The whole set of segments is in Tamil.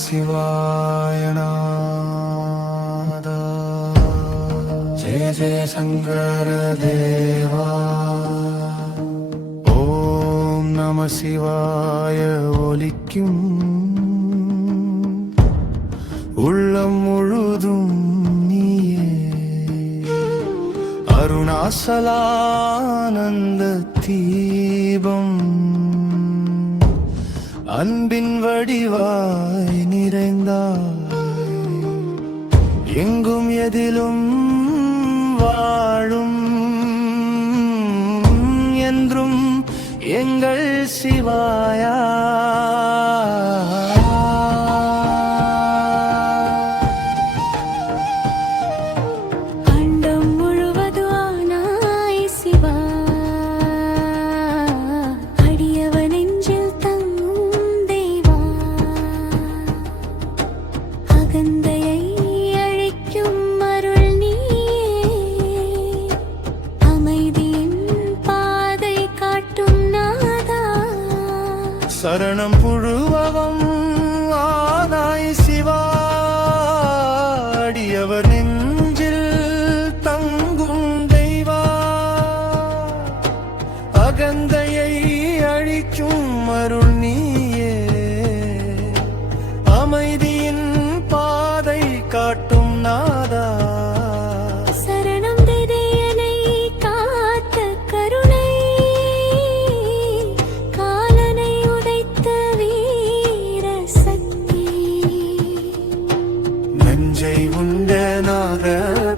சிவாய நாத ஜெய ஜெய சங்கர தேவா ஓம் நம சிவாய ஒலிக்கும் உள்ளம் முழுதும் நீயே அருணாசலானந்த தீபம் அன்பின் வடிவாய் நிறைந்தாய் எங்கும் எதிலும் வாழும் என்றும் எங்கள் சிவாயா சரணம் புழுவம் ஆனாய் சிவா அடியவர் நெஞ்சில் தங்கும் தெய்வா அகந்தையை அழிக்கும் அருள் நீயே அமைதியின் பாதை காட்டும் நாதா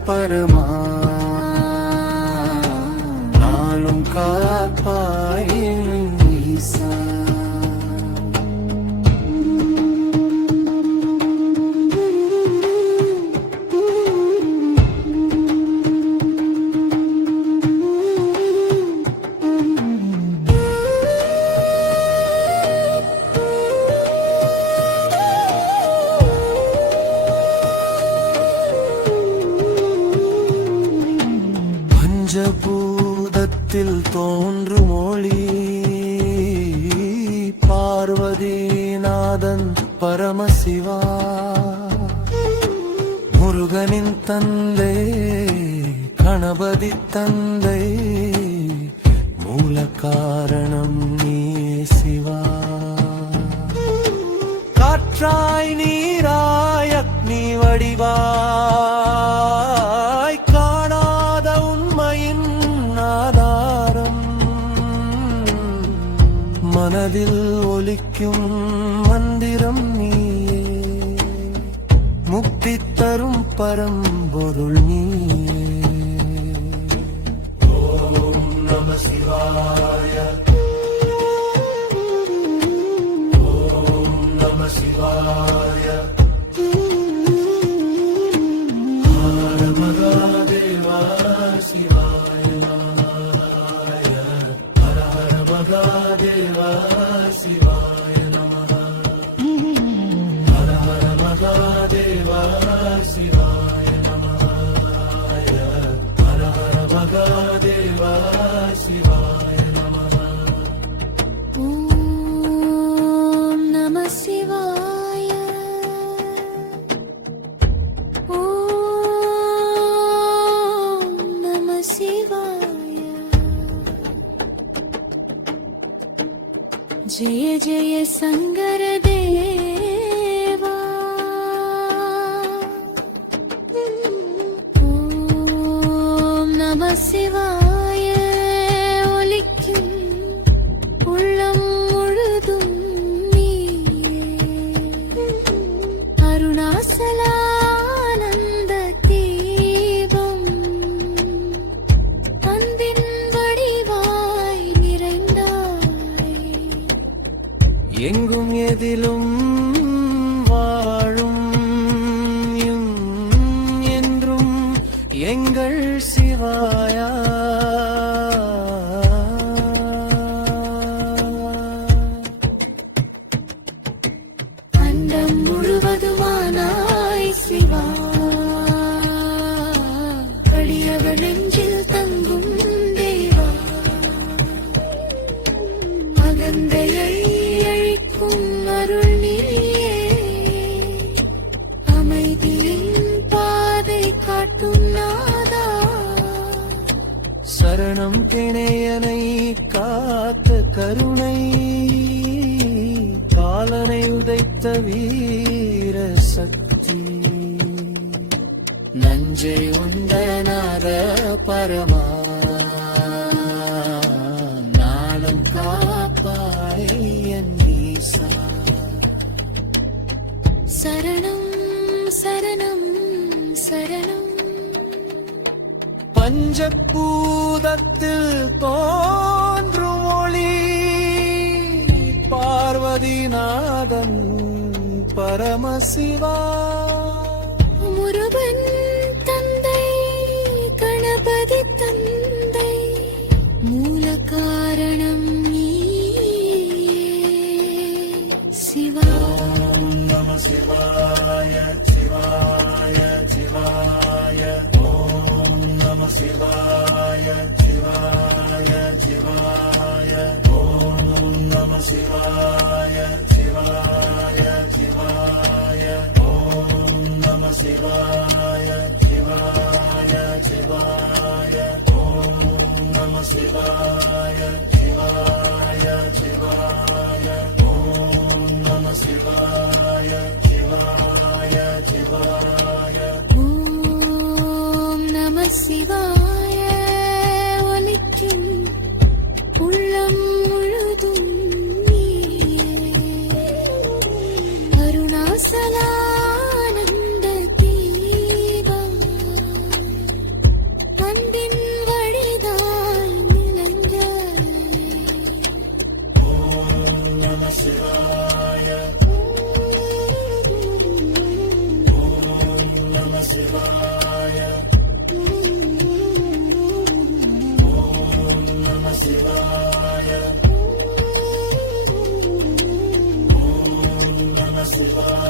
பரமா நாளும் காப்பாய் ஈசா பஞ்சபூதத்தில் தோன்றும் ஒளி பார்வதிநாதன் பரமசிவா முருகனின் தந்தை கணபதி தந்தை மூல காரணம் நீ சிவா காற்றாய் நீராய் அக்னி வடிவாய் மனதில் ஒலிக்கும் மந்திரம் நீயே முக்தி தரும் பரம்பொருள் நீயே ஓம் நம சிவாய ஓம் நம சிவாய ஹர மகாதேவா சிவாய ஹர ஹர மகாதேவா சிவாய நமः ஹர ஹர மகாதேவா சிவாய நமः ஹர ஹர மகாதேவா சிவாய நமः ஓம் நம சிவாய ஓம் நம சிவாய ஜெய ஜெய சங்கர தேவா ஓம் நம சிவாய ஒலிக்கும் உள்ளம் முழுதும் நீயே அருணாசலானந்த தீபம் அன்பின் வடிவாய் நிறைந்தாய் எங்கும் எதிலும் வாழும் என்றும் எங்கள் சிவாயா அண்டம் முழுவதுமானாய் சிவா அடியவர் நெஞ்சில் தங்கும் தேவா அகந்தையை அழிக்கும் அருள் நீ சரணம் கிணையனை காத்த கருணை காலனை உதைத்த வீர சக்தி நஞ்சை உண்டநாத பரமா நாளும் காப்பாய் என் ஈசா. சரணம் சரணம் சரணம் பஞ்சபூதத்தில் தோன்றும் ஒளி பார்வதிநாதன் பரமசிவா. முருகன் தந்தை கணபதி தந்தை மூல காரணம் நீயே சிவா. ஓம் நம சிவாய சிவாய சிவாய. ஓம் நம சிவாய சிவாய சிவாய. ஓம் நம சிவாய சிவாய சிவாய. ஓம் நம சிவாய சிவாய சிவாய. ஓம் நம சிவாய சிவாய சிவாய. ஓம் நம சிவாய சிவாய சிவாய. ஓம் நம சிவாய ஒலிக்கும் உள்ளம் முழுதும் நீயே அருணாசலானந்த தீபா அன்பின் வழிதாய் நிலைந்தாய். ஓம் நம சிவாய. ஓம் நம சிவாய. ஓம் நம சிவாய. ஓம் நம சிவாய.